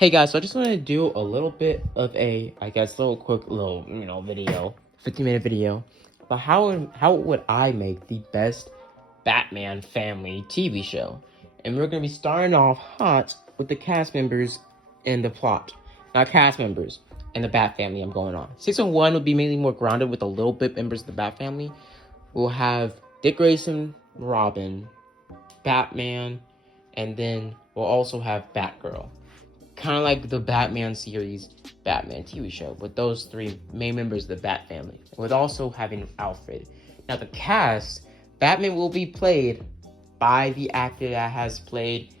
Hey guys, so I just want to do a little bit of little quick little, video, 15-minute video about how would I make the best Batman family TV show. And we're going to be starting off hot with the cast members and the plot. Not cast members and the Bat family I'm going on. Season 1 will be mainly more grounded with a little bit members of the Bat family. We'll have Dick Grayson, Robin, Batman, and then we'll also have Batgirl. Kind of like the Batman series, Batman TV show, with those three main members of the Bat family, with also having Alfred. Now, the cast, Batman will be played by the actor that has played,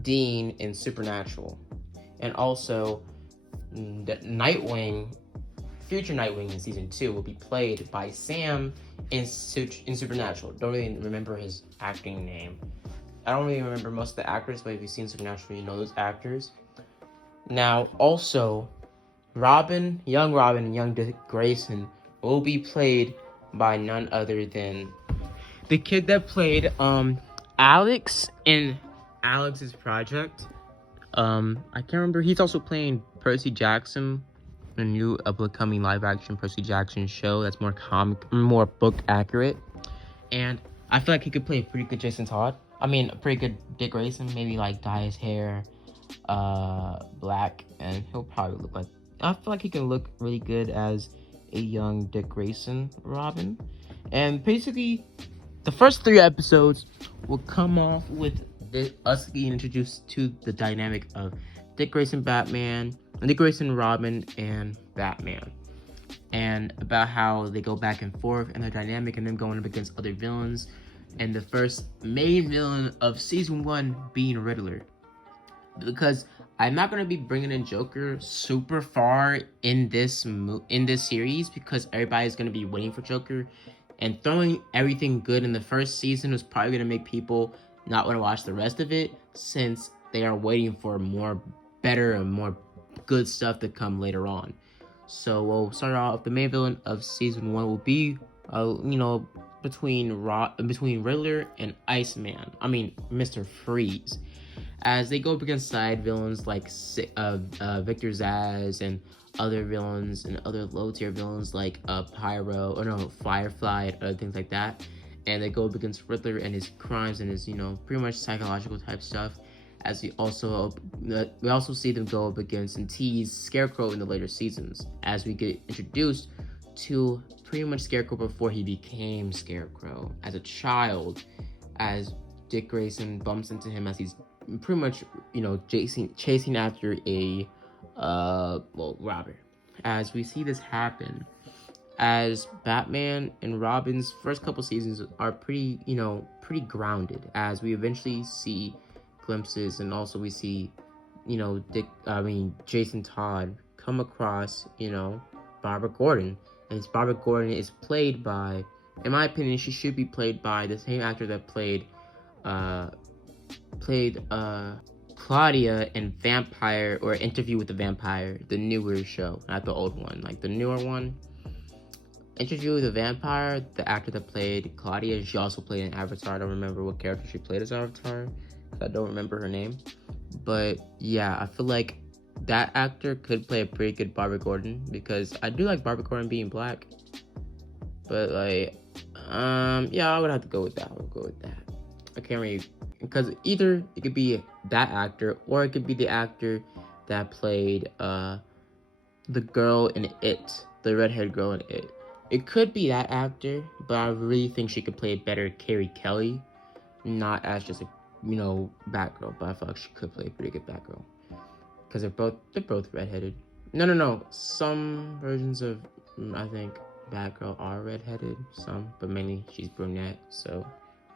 Dean in Supernatural. And also, the Nightwing, future Nightwing in season 2 will be played by Sam in Supernatural. Don't really remember his acting name. I don't really remember most of the actors, but if you've seen Supernatural, you know those actors. Now, also, young Robin, and young Dick Grayson will be played by none other than the kid that played Alex in Alex's Project. I can't remember. He's also playing Percy Jackson, the new upcoming live-action Percy Jackson show that's more book accurate. And I feel like he could play a pretty good Jason Todd. I mean, a pretty good Dick Grayson. Maybe like dye his hair black, and he'll probably look like. I feel like he can look really good as a young Dick Grayson Robin. And basically, the first 3 episodes will come off with us being introduced to the dynamic of Dick Grayson Batman, Dick Grayson Robin, and Batman. And about how they go back and forth and their dynamic, and them going up against other villains. And the first main villain of season 1 being Riddler. Because I'm not going to be bringing in Joker super far in this series, because everybody's going to be waiting for Joker. And throwing everything good in the first season is probably going to make people not want to watch the rest of it, since they are waiting for more better and more good stuff to come later on. So we'll start off. The main villain of season 1 will be, between Riddler and Iceman. I mean, Mr. Freeze. As they go up against side villains like Victor Zsasz and other villains and other low-tier villains like Firefly and other things like that. And they go up against Riddler and his crimes and his, pretty much psychological type stuff. As we also see them go up against and tease Scarecrow in the later seasons, as we get introduced to pretty much Scarecrow before he became Scarecrow as a child, as Dick Grayson bumps into him as he's pretty much, chasing after a robber. As we see this happen, as Batman and Robin's first couple seasons are pretty grounded, as we eventually see glimpses, and also we see, Jason Todd come across, Barbara Gordon. And Barbara Gordon is played by, in my opinion, she should be played by the same actor that played Claudia in Vampire, or Interview with the Vampire, the newer show, not the old one, like the newer one. Interview with the Vampire, the actor that played Claudia, she also played in Avatar. I don't remember what character she played as Avatar, because I don't remember her name. But yeah, I feel like that actor could play a pretty good Barbara Gordon, because I do like Barbara Gordon being black. But I would have to go with that. I can't really, because either it could be that actor, or it could be the actor that played the girl in It, the red-haired girl in It. It could be that actor, but I really think she could play a better Carrie Kelly, not as just a Batgirl. But I feel like she could play a pretty good Batgirl, because they're both redheaded. No. Some versions of, I think, Batgirl are redheaded. Some, but mainly she's brunette. So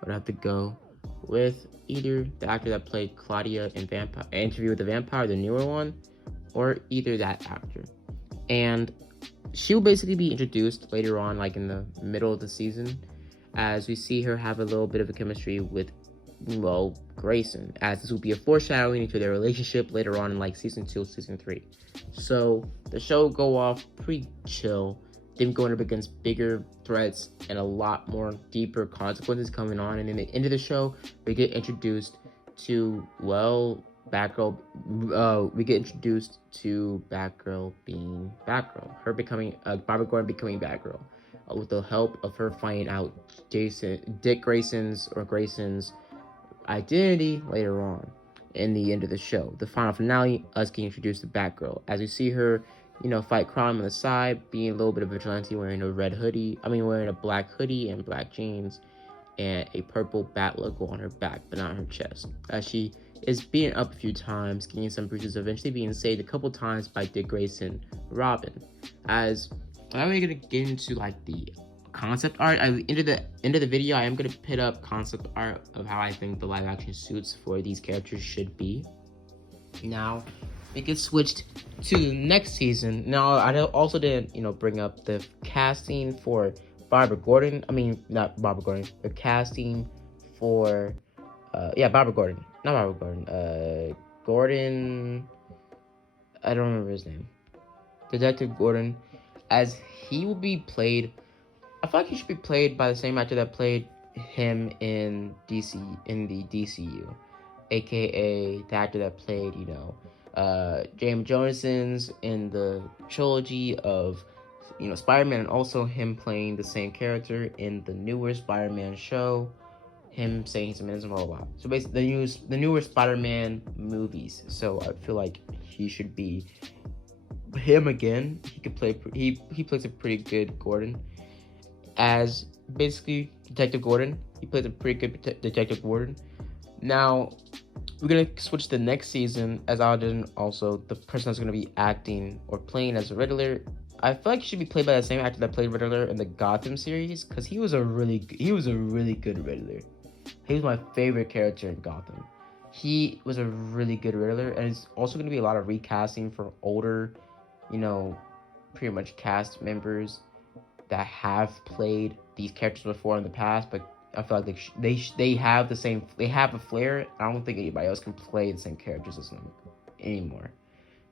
I'd have to go with either the actor that played Claudia in Interview with the Vampire, the newer one, or either that actor. And she'll basically be introduced later on, like in the middle of the season, as we see her have a little bit of a chemistry with Grayson, as this will be a foreshadowing into their relationship later on in like season 2, season 3. So the show will go off pretty chill, them going up against bigger threats and a lot more deeper consequences coming on. And in the end of the show, we get introduced to, well, Batgirl, we get introduced to Batgirl being Batgirl. Her becoming, Barbara Gordon becoming Batgirl. With the help of her finding out Dick Grayson's identity later on in the end of the show. The final finale, us getting introduced to Batgirl. As we see her, fight crime on the side, being a little bit of a vigilante, wearing a black hoodie and black jeans, and a purple bat logo on her back, but not on her chest. As she is beaten up a few times, getting some bruises, eventually being saved a couple times by Dick Grayson, Robin. As I'm gonna get into like the concept art. Into the end of the video, I am gonna put up concept art of how I think the live action suits for these characters should be. Now, it gets switched to the next season. Now, I also didn't, bring up the casting for Barbara Gordon. I mean, not Barbara Gordon. The casting for, Barbara Gordon. Not Barbara Gordon. Gordon. I don't remember his name. Detective Gordon, as he will be played. I feel like he should be played by the same actor that played him in the DCU, aka the actor that played, James Jonason's in the trilogy of, Spider-Man, and also him playing the same character in the newer Spider-Man show, him saying he's a minister, blah, blah, blah. So basically, the newer Spider-Man movies. So I feel like he should be him again. He could play. He plays a pretty good Gordon. As basically Detective Gordon. He plays a pretty good Detective Gordon. Now, we're going to switch to the next season, as Alden, also the person that's going to be acting or playing as Riddler. I feel like he should be played by the same actor that played Riddler in the Gotham series, because he was a really good Riddler. He was my favorite character in Gotham. He was a really good Riddler, and it's also going to be a lot of recasting for older, pretty much cast members that have played these characters before in the past, but I feel like they have a flair. I don't think anybody else can play the same characters as them anymore.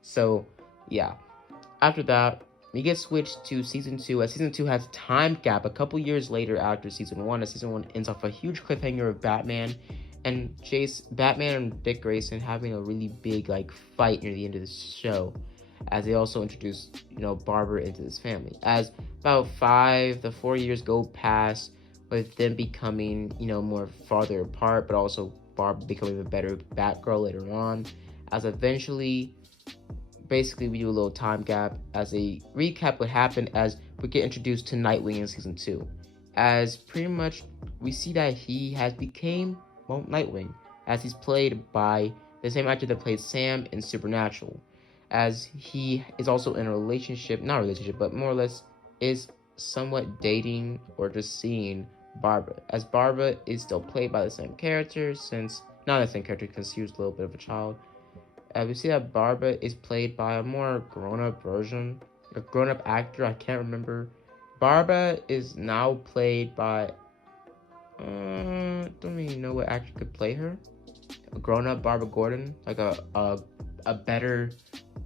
So yeah, after that we get switched to season 2, as season 2 has a time gap a couple years later after season 1, as season 1 ends off a huge cliffhanger of Batman and Dick Grayson having a really big fight near the end of the show, as they also introduce Barbara into this family. As about 5 to 4 years go past, with them becoming more farther apart, but also Barbara becoming a better Batgirl later on. As eventually, basically, we do a little time gap as a recap what happened, as we get introduced to Nightwing in season 2, as pretty much we see that he has became Nightwing, as he's played by the same actor that played Sam in Supernatural, as he is also in a but more or less is somewhat dating or just seeing Barbara, as Barbara is still played by the same character, because she was a little bit of a child. We see that Barbara is played by a more grown-up actor. I can't remember. Barbara is now played by don't even know what actor could play her. A grown-up Barbara Gordon, like a better,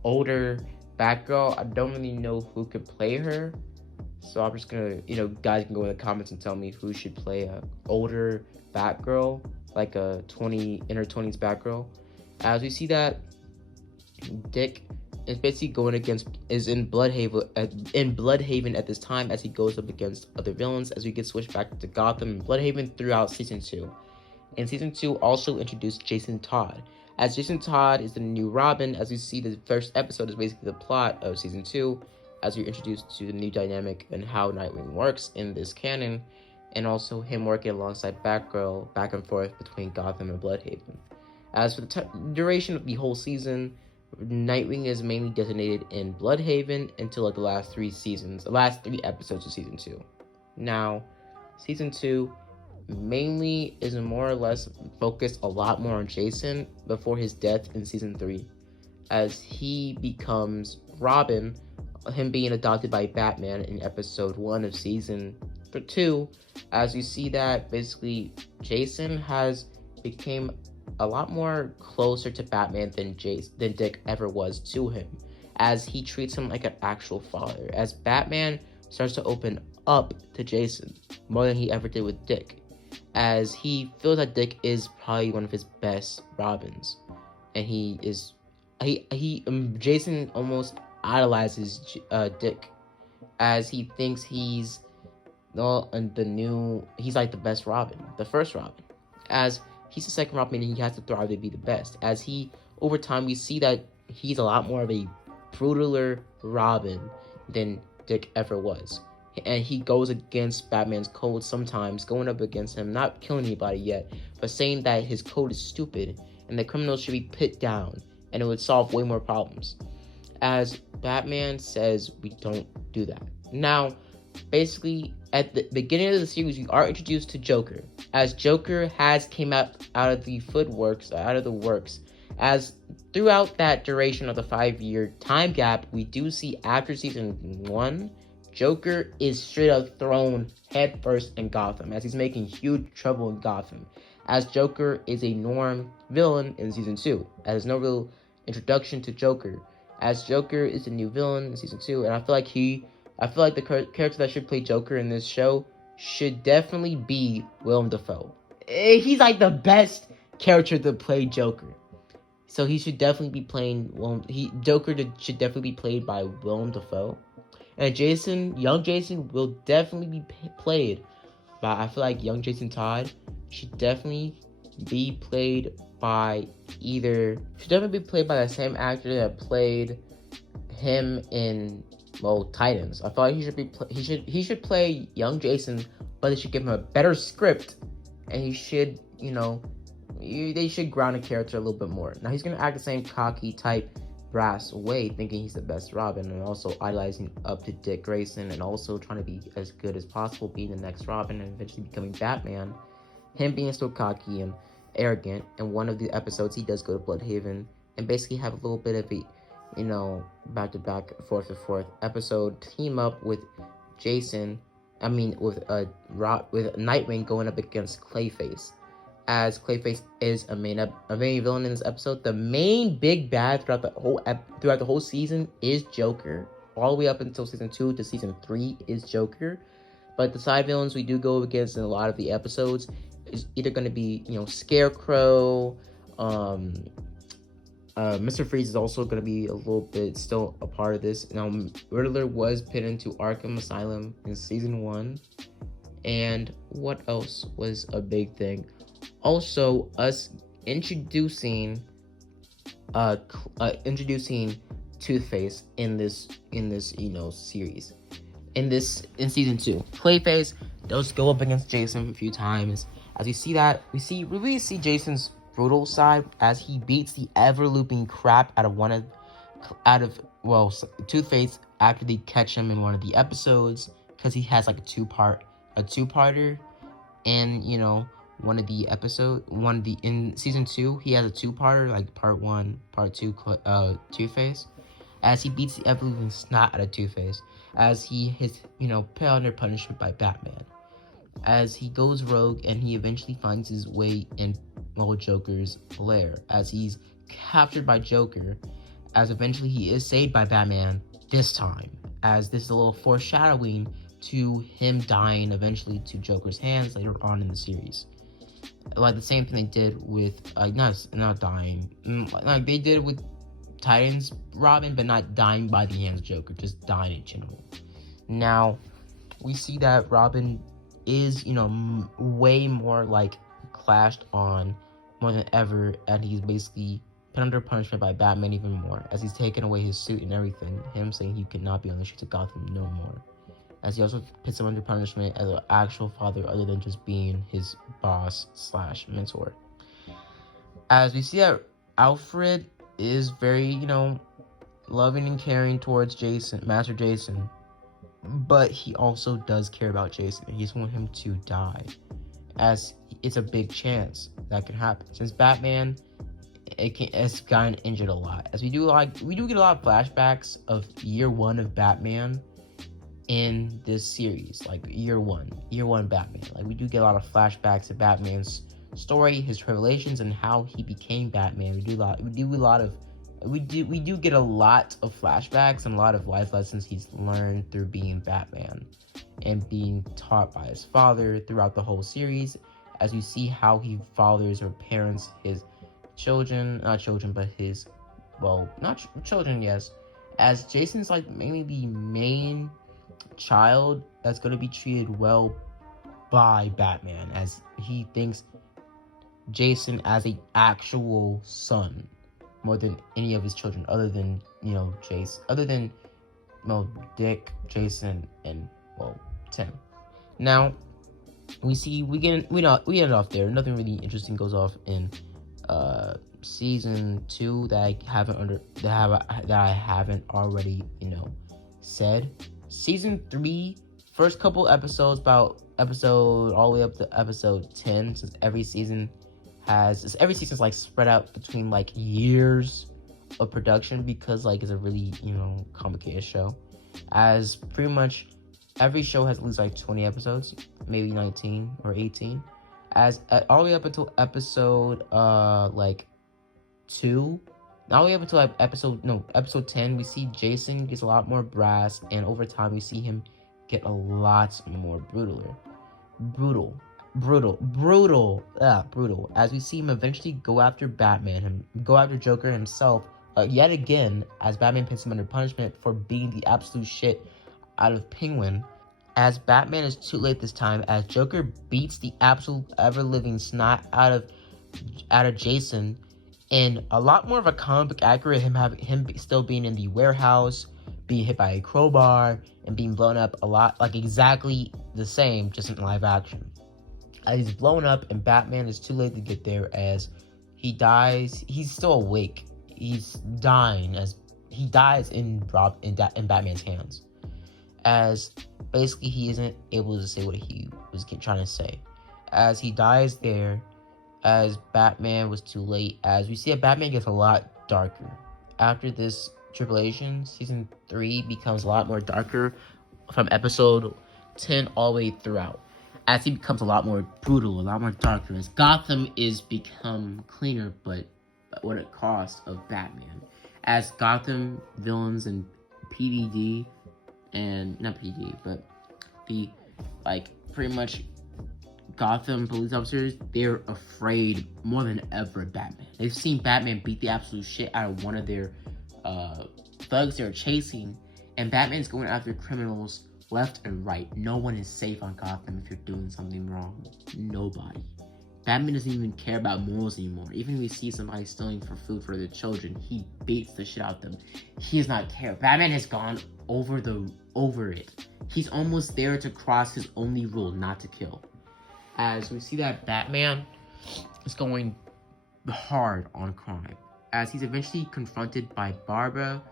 older Batgirl. I don't really know who could play her. So I'm just gonna, guys can go in the comments and tell me who should play a older Batgirl, like in her 20s Batgirl. As we see that Dick is basically is in Bloodhaven at this time, as he goes up against other villains, as we get switched back to Gotham and Bloodhaven throughout season 2. And season 2 also introduced Jason Todd, as Jason Todd is the new Robin. As we see, the first episode is basically the plot of season 2, as you're introduced to the new dynamic and how Nightwing works in this canon, and also him working alongside Batgirl back and forth between Gotham and Bloodhaven. As for the duration of the whole season, Nightwing is mainly designated in Bloodhaven until the last 3 episodes of season 2. Now, season 2 mainly is more or less focused a lot more on Jason before his death in season 3, as he becomes Robin, him being adopted by Batman in episode 1 of season 2, as you see that basically Jason has become a lot more closer to Batman than Dick ever was to him, as he treats him like an actual father, as Batman starts to open up to Jason more than he ever did with Dick. as he feels that Dick is probably one of his best Robins, and Jason almost idolizes Dick, as he thinks he's he's like the best Robin, the first Robin, as he's the second Robin and he has to thrive to be the best. As he, over time, we see that he's a lot more of a brutaler Robin than Dick ever was. And he goes against Batman's code sometimes, going up against him, not killing anybody yet, but saying that his code is stupid and that criminals should be put down and it would solve way more problems. As Batman says, we don't do that. Now, basically, at the beginning of the series, we are introduced to Joker, as Joker has came out of the works, as throughout that duration of the 5-year time gap, we do see after season 1, Joker is straight up thrown headfirst in Gotham, as he's making huge trouble in Gotham, as Joker is a norm villain in season 2, as there's no real introduction to Joker, as Joker is the new villain in season 2, and I feel like the character that should play Joker in this show should definitely be Willem Dafoe. He's like the best character to play Joker. So he should definitely be playing Joker should definitely be played by Willem Dafoe. And young Jason will definitely be played by, I feel like young Jason Todd should definitely be played by the same actor that played him in Titans. I thought he should play young Jason, but they should give him a better script, and he should, they should ground a character a little bit more. Now he's gonna act the same cocky type brass way, thinking he's the best Robin, and also idolizing up to Dick Grayson, and also trying to be as good as possible, being the next Robin, and eventually becoming Batman. Him being so cocky and arrogant. In one of the episodes, he does go to Bloodhaven and basically have a little bit of a back-to-back, fourth episode team up with with Nightwing going up against Clayface, as Clayface is a main villain in this episode. The main big bad throughout the whole season is Joker, all the way up until season 2 to season 3 is Joker. But the side villains we do go against in a lot of the episodes is either going to be Scarecrow. Mr. Freeze is also going to be a little bit still a part of this. Now, Riddler was put into Arkham Asylum in season 1. And what else was a big thing? Also, us introducing Toothface in this series. In season 2, Clayface does go up against Jason a few times. As we really see Jason's brutal side, as he beats the ever-looping crap out of Toothface after they catch him in one of the episodes, because he has like a two-parter, and in season 2 he has a two-parter, like part 1, part 2, Toothface, as he beats the ever-looping snot out of Toothface, as he is put under punishment by Batman, as he goes rogue and he eventually finds his way in Joker's lair, as he's captured by Joker, as eventually he is saved by Batman this time, as this is a little foreshadowing to him dying eventually to Joker's hands later on in the series. Like the same thing they did with not dying, like they did with Titans Robin, but not dying by the hands of Joker, just dying in general. Now we see that Robin is way more like clashed on more than ever, and he's basically put under punishment by Batman even more, as he's taken away his suit and everything, him saying he could not be on the streets of Gotham no more, as he also puts him under punishment as an actual father other than just being his boss / mentor. As we see that Alfred is very loving and caring towards Master Jason, but he also does care about Jason, and he just wants him to die, as it's a big chance that could happen, since Batman has gotten injured a lot. As we do get a lot of flashbacks of year 1 of Batman in this series, like year one Batman. Like we do get a lot of flashbacks of Batman's story, his revelations, and how he became Batman. We do get a lot of flashbacks and a lot of life lessons he's learned through being Batman and being taught by his father throughout the whole series, as we see how he fathers or parents his children, not children, but his, well, not children, yes, as Jason's like mainly the main child that's going to be treated well by Batman, as he thinks Jason as a actual son more than any of his children, other than Dick, Jason, and Tim. Now we end off there. Nothing really interesting goes off in season 2 that I haven't already said. Season 3, first couple episodes, about episode all the way up to episode 10, since every season's like spread out between like years of production, because like it's a really complicated show, as pretty much every show has at least like 20 episodes, maybe 19 or 18, as all the way up until episode 2, all the way up until episode 10, we see Jason gets a lot more brass, and over time we see him get a lot more brutal, as we see him eventually go after Joker himself, yet again, as Batman puts him under punishment for beating the absolute shit out of Penguin, as Batman is too late this time, as Joker beats the absolute ever-living snot out of Jason, in a lot more of a comic book accurate, him still being in the warehouse, being hit by a crowbar, and being blown up a lot, like exactly the same, just in live action. As he's blown up and Batman is too late to get there, as he dies. He's still awake. He's dying as he dies in Batman's hands, as basically he isn't able to say what he was trying to say, as he dies there, as Batman was too late, as we see that Batman gets a lot darker. After this tribulation, season 3 becomes a lot more darker from episode 10 all the way throughout, as he becomes a lot more brutal, a lot more darker, as Gotham is become cleaner, but at what it costs of Batman, as Gotham villains and PDD, and not PD, but the pretty much Gotham police officers, they're afraid more than ever of Batman. They've seen Batman beat the absolute shit out of one of their thugs they're chasing, and Batman's going after criminals left and right. No one is safe on Gotham if you're doing something wrong. Nobody. Batman doesn't even care about morals anymore. Even if we see somebody stealing for food for their children, he beats the shit out of them. He does not care. Batman has gone over it. He's almost there to cross his only rule, not to kill. As we see that Batman is going hard on crime, as he's eventually confronted by Barbara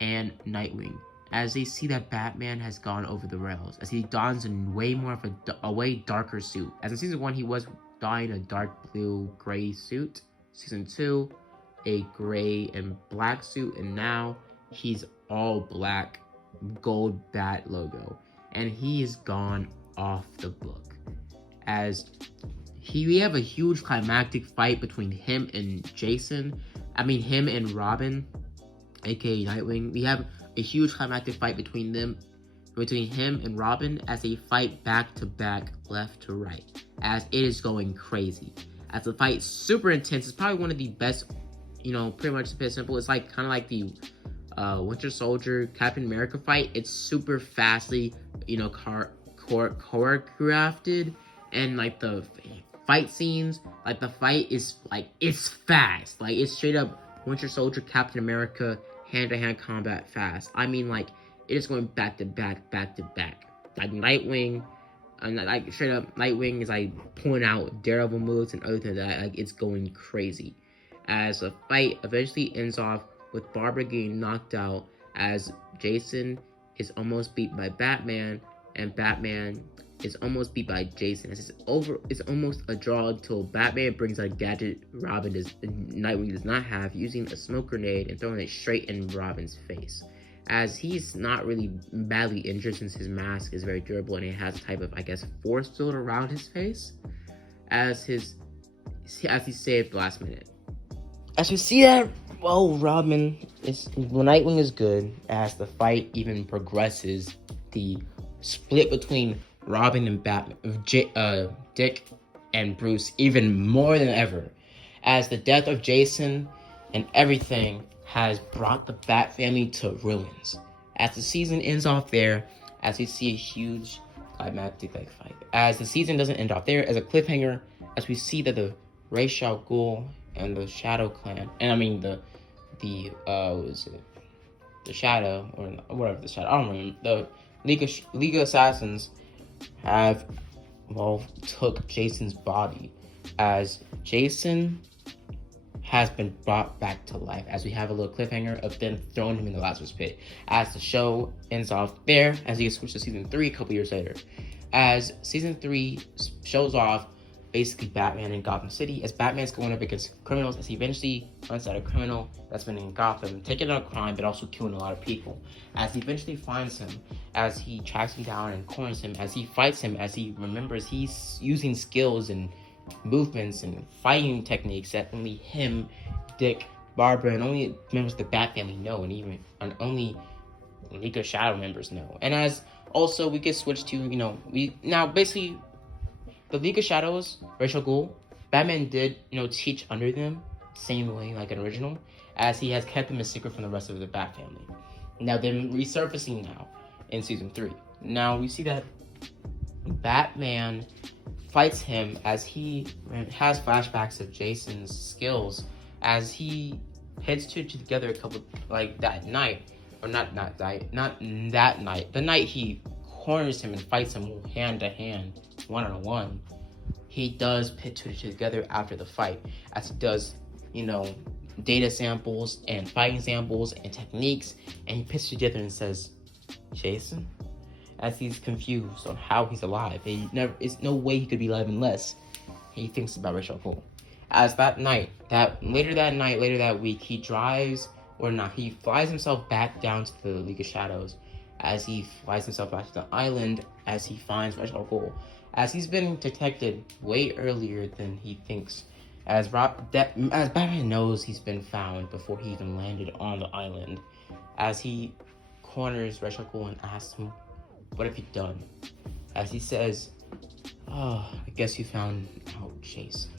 and Nightwing, as they see that Batman has gone over the rails, as he dons in way more of a way darker suit. As in season 1, he was donning a dark blue gray suit. Season 2, a gray and black suit, and now he's all black, gold bat logo, and he is gone off the book. As we have a huge climactic fight between him and him and Robin, aka Nightwing. We have a huge climactic fight between him and Robin, as they fight back to back, left to right, as it is going crazy. As the fight is super intense, it's probably one of the best, pretty much to simple. It's like kind of like the Winter Soldier Captain America fight. It's super fastly, choreographed. And like the fight scenes, like the fight is like, it's fast, like it's straight up Winter Soldier Captain America hand-to-hand combat fast. I mean, like, it is going back to back. Like Nightwing, like straight up Nightwing is like pulling out Daredevil moves and other than that, like it's going crazy. As the fight eventually ends off with Barbara getting knocked out, as Jason is almost beat by Batman, and Batman is almost beat by Jason. It's almost a draw until Batman brings a gadget Nightwing does not have, using a smoke grenade and throwing it straight in Robin's face. As he's not really badly injured, since his mask is very durable and it has a type of, force field around his face, as he's saved last minute. As we see that, Nightwing is good. As the fight even progresses, the split between Robin and Dick and Bruce even more than ever, as the death of Jason and everything has brought the Bat family to ruins. As the season ends off there, as we see a huge climactic fight. As the season doesn't end off there, as a cliffhanger, as we see that the Ra's al Ghul and the Shadow Clan, and I mean what is it? The Shadow, or whatever the Shadow, I don't remember, the League of Assassins have, took Jason's body, as Jason has been brought back to life, as we have a little cliffhanger of them throwing him in the Lazarus pit. As the show ends off there, as he switches to season 3 a couple years later. As season 3 shows off basically Batman in Gotham City, as Batman's going up against criminals, as he eventually hunts out a criminal that's been in Gotham, taking out a crime, but also killing a lot of people. As he eventually finds him, as he tracks him down and corners him, as he fights him, as he remembers he's using skills and movements and fighting techniques that only him, Dick, Barbara, and only members of the Bat family know, and only League of Shadow members know. And as also we get switched to, basically the League of Shadows, Ra's al Ghul, Batman did, teach under them, same way like an original, as he has kept them a secret from the rest of the Bat family. Now they're resurfacing now in season 3. Now we see that Batman fights him as he has flashbacks of Jason's skills as he heads together a couple, that night, or not that night, the night he corners him and fights him hand to hand, one-on-one. He does pit two together after the fight, as he does, data samples and fighting samples and techniques, and he pits together and says, Jason? As he's confused on how he's alive. It's no way he could be alive unless he thinks about Ra's al Ghul. As later that week, he flies himself back down to the League of Shadows, as he flies himself back to the island, as he finds Ra's al Ghul, as he's been detected way earlier than he thinks, as Batman knows he's been found before he even landed on the island, as he corners Ra's al Ghul and asks him, what have you done? As he says, I guess you found out Jason.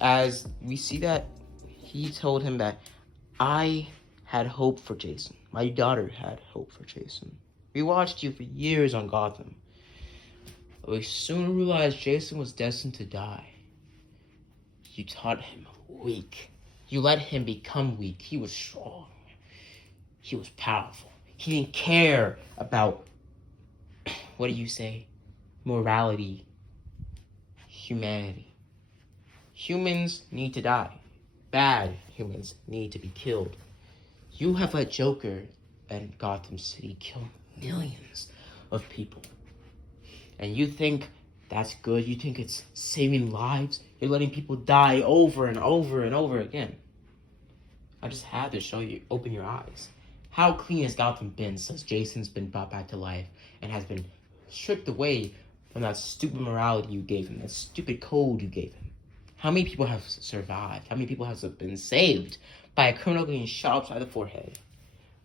As we see that he told him that I had hope for Jason. My daughter had hope for Jason. We watched you for years on Gotham. We soon realized Jason was destined to die. You taught him weak. You let him become weak. He was strong. He was powerful. He didn't care about, what do you say? Morality. Humanity. Humans need to die. Bad humans need to be killed. You have let Joker and Gotham City kill millions of people. And you think that's good? You think it's saving lives? You're letting people die over and over and over again. I just had to show you, open your eyes. How clean has Gotham been since Jason's been brought back to life and has been stripped away from that stupid morality you gave him, that stupid code you gave him? How many people have survived? How many people have been saved by a criminal getting shot upside the forehead?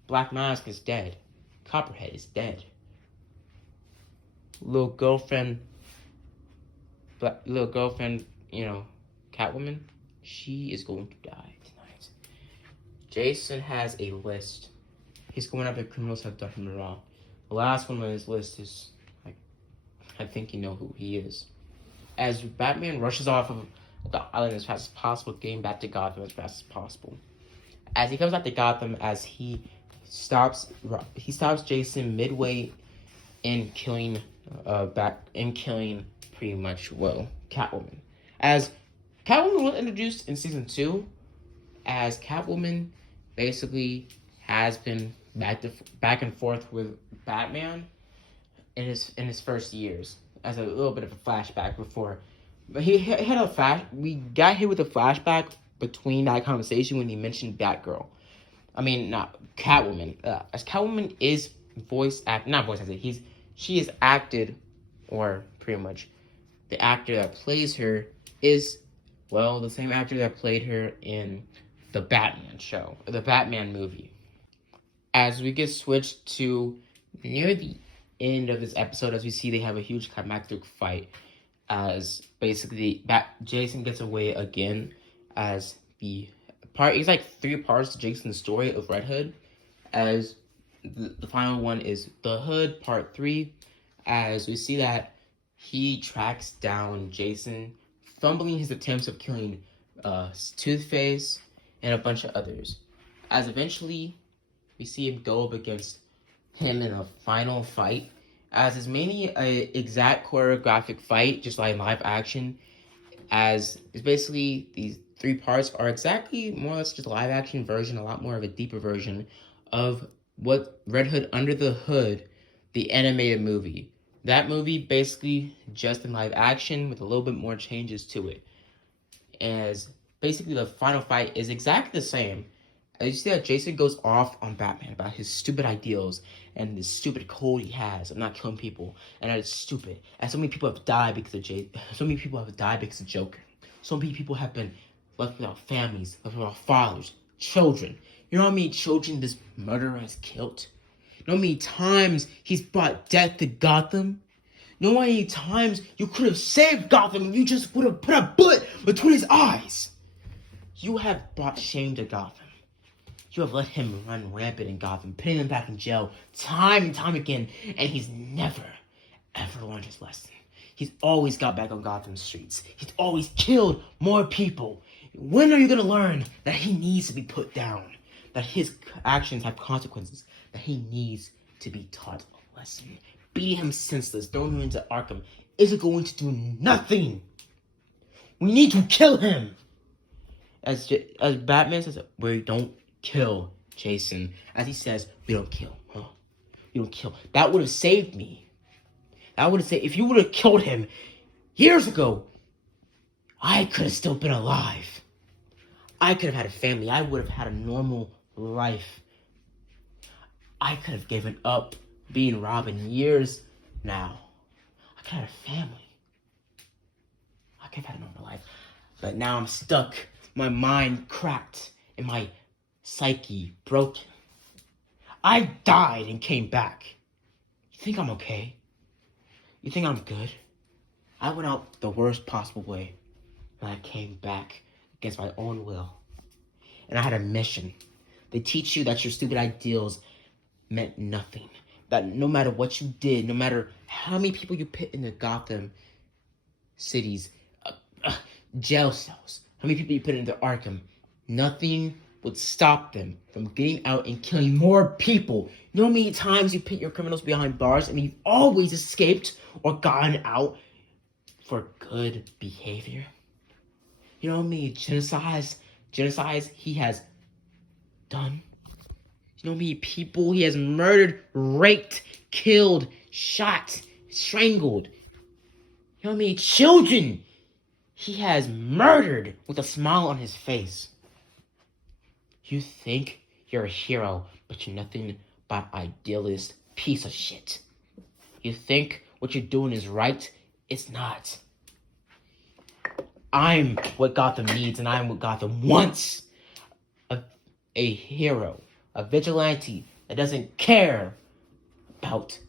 Black Mask is dead. Copperhead is dead. Little girlfriend, Catwoman, she is going to die tonight. Jason has a list. He's going after criminals who have done him wrong. The last one on his list is, I think you know who he is. As Batman rushes off of the island as fast as possible, getting back to Gotham as fast as possible. As he comes back to Gotham, as he stops Jason midway in killing pretty much, Catwoman. As Catwoman was introduced in season 2, as Catwoman basically has been back and forth with Batman in his first years, as a little bit of a flashback before. But we got hit with a flashback between that conversation when he mentioned Batgirl. I mean, not Catwoman. As Catwoman is she is acted, or pretty much the actor that plays her is, the same actor that played her in the Batman show, the Batman movie. As we get switched to near the end of this episode, as we see they have a huge climactic fight, as basically Jason gets away again, as it's like 3 parts to Jason's story of Red Hood, as the final one is the Hood Part 3, as we see that he tracks down Jason, fumbling his attempts of killing Toothface and a bunch of others, as eventually we see him go up against him in a final fight, as is mainly a exact choreographic fight, just like live action, as it's basically these 3 parts are exactly more or less just a live action version, a lot more of a deeper version of what Red Hood Under the Hood, the animated movie. That movie basically just in live action with a little bit more changes to it. As basically the final fight is exactly the same. As you see that Jason goes off on Batman about his stupid ideals and the stupid code he has of not killing people, and that it's stupid. And so many people have died because of so many people have died because of Joker. So many people have been left without families, left without fathers, children. You know how many children this murderer has killed? You know how many times he's brought death to Gotham? You know how many times you could have saved Gotham if you just would have put a bullet between his eyes? You have brought shame to Gotham. You have let him run rampant in Gotham, putting him back in jail time and time again, and he's never, ever learned his lesson. He's always got back on Gotham streets. He's always killed more people. When are you going to learn that he needs to be put down? That his actions have consequences? That he needs to be taught a lesson? Beating him senseless, throwing him into Arkham, isn't going to do nothing. We need to kill him. As Batman says, we don't kill Jason. As he says, we don't kill. Huh? You don't kill. That would have saved me. That would have saved. If you would have killed him years ago, I could have still been alive. I could have had a family. I would have had a normal life. I could have given up being Robin years now. I could have had a family. I could have had a normal life. But now I'm stuck. My mind cracked and my psyche broken. I died and came back. You think I'm okay? You think I'm good? I went out the worst possible way, and I came back against my own will. And I had a mission. They teach you that your stupid ideals meant nothing. That no matter what you did, no matter how many people you put in the Gotham city's jail cells, how many people you put into Arkham, nothing would stop them from getting out and killing more people. You know how many times you put your criminals behind bars and you've always escaped or gotten out for good behavior? You know how many genocides he has done? You know how many people he has murdered, raped, killed, shot, strangled? You know how many children he has murdered with a smile on his face? You think you're a hero, but you're nothing but idealist piece of shit. You think what you're doing is right? It's not. I'm what Gotham needs, and I'm what Gotham wants. A hero, a vigilante that doesn't care about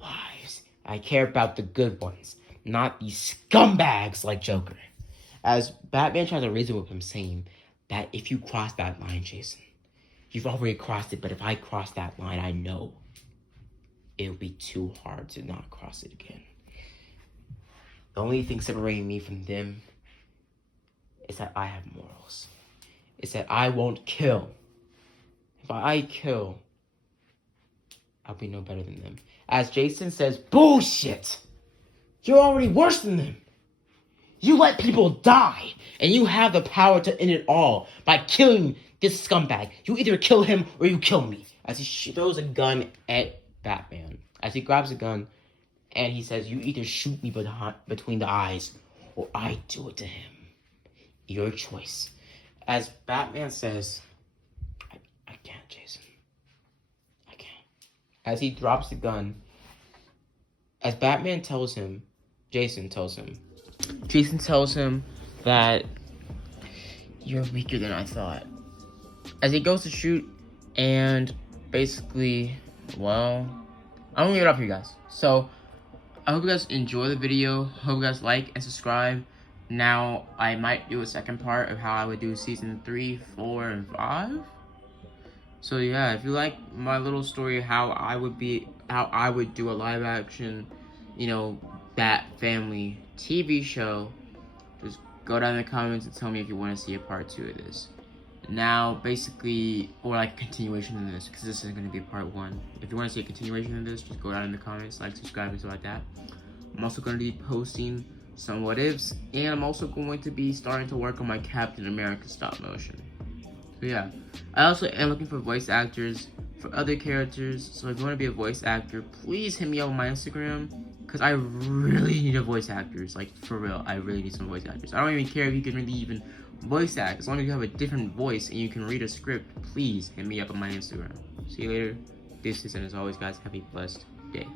lives. I care about the good ones, not these scumbags like Joker. As Batman tries to reason with him, saying that if you cross that line, Jason, you've already crossed it, but if I cross that line, I know it'll be too hard to not cross it again. The only thing separating me from them is that I have morals. It's that I won't kill. If I kill, I'll be no better than them. As Jason says, bullshit! You're already worse than them. You let people die, and you have the power to end it all by killing this scumbag. You either kill him or you kill me. As he throws a gun at Batman. As he grabs a gun, and he says, you either shoot me between the eyes, or I do it to him. Your choice. As Batman says, I can't, Jason. I can't. As he drops the gun, as Batman tells him, Jason tells him that you're weaker than I thought. As he goes to shoot, and basically, well, I'm gonna leave it up for you guys. So, I hope you guys enjoy the video. Hope you guys like and subscribe. Now, I might do a second part of how I would do season 3, 4, and 5. So yeah, if you like my little story, how I would do a live action, Bat Family TV show, just go down in the comments and tell me if you want to see a part 2 of this. Now, basically, or like a continuation of this, because this is going to be part 1. If you want to see a continuation of this, just go down in the comments, like, subscribe, and stuff like that. I'm also going to be posting some what ifs, and I'm also going to be starting to work on my Captain America stop motion. So yeah, I also am looking for voice actors for other characters, so if you want to be a voice actor, please hit me up on my Instagram, because I really need a voice actors, like, for real, I really need some voice actors. I don't even care if you can really even voice act, as long as you have a different voice and you can read a script, please hit me up on my Instagram. See you later, this is, and as always guys, have a blessed day.